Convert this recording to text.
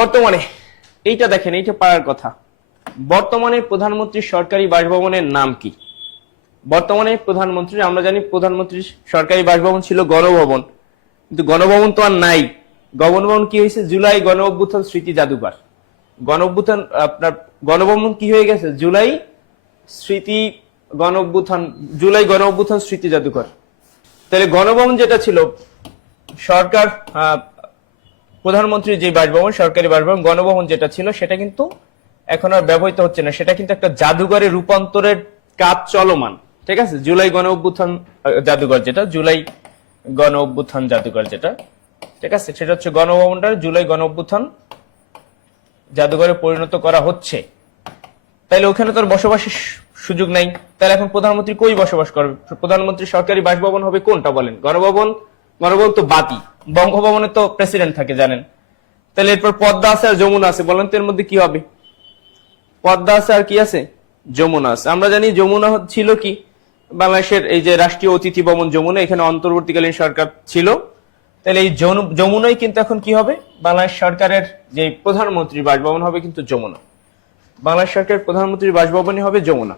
বর্তমানে এইটা দেখেন, এইটা পারার কথা। বর্তমানে প্রধানমন্ত্রীর সরকারি বাসভবনের নাম কি? বর্তমানে প্রধানমন্ত্রীর, আমরা জানি প্রধানমন্ত্রীর সরকারি বাসভবন ছিল গণভবন, কিন্তু গণভবন তো আর নাই। গণভবন কি হয়েছে? জুলাই গণ অভ্যুত্থান স্মৃতি জাদুঘর। গণ অভ্যুত্থান আপনার গণভবন কি হয়ে গেছে? জুলাই স্মৃতি গণ অভ্যুত্থান, জুলাই গণ অভ্যুত্থান স্মৃতি জাদুঘর। তাহলে গণভবন যেটা ছিল সরকার, প্রধানমন্ত্রীর যে বাসভবন, সরকারি বাসভবন, গণভবন যেটা ছিল সেটা কিন্তু এখন আর ব্যবহৃত হচ্ছে না। সেটা কিন্তু একটা জাদুঘরে রূপান্তরের কাজ চলমান। ঠিক আছে, জুলাই গণ অভ্যুত্থান জাদুঘর যেটা, জুলাই গণ অভ্যুত্থান জাদুঘর যেটা, ঠিক আছে, সেটা হচ্ছে গণভবনটা জুলাই গণ অভ্যুত্থান জাদুঘরে পরিণত করা হচ্ছে। তাইলে ওখানে তোর বসবাসের সুযোগ নাই। তাহলে এখন প্রধানমন্ত্রী কই বসবাস করবে? প্রধানমন্ত্রী সরকারি বাসভবন হবে কোনটা বলেন? গণভবন? গণভবন তো বাতি। বঙ্গভবনে তো প্রেসিডেন্ট থাকে জানেন। তাহলে এরপর পদ্মা আছে আর যমুনা আছে, বলেন তো এর মধ্যে কি হবে? পদ্মা আছে আর কি আছে? যমুনা আছে। আমরা জানি যমুনা ছিল কি বাংলাদেশের এই যে রাষ্ট্রীয় অতিথি ভবন যমুনা, এখানে অন্তর্বর্তীকালীন সরকার ছিল। তাহলে এই যমুনাই কিন্তু এখন কি হবে? বাংলাদেশ সরকারের যে প্রধানমন্ত্রীর বাসভবন হবে কিন্তু যমুনা। বাংলাদেশ সরকারের প্রধানমন্ত্রীর বাসভবনই হবে যমুনা।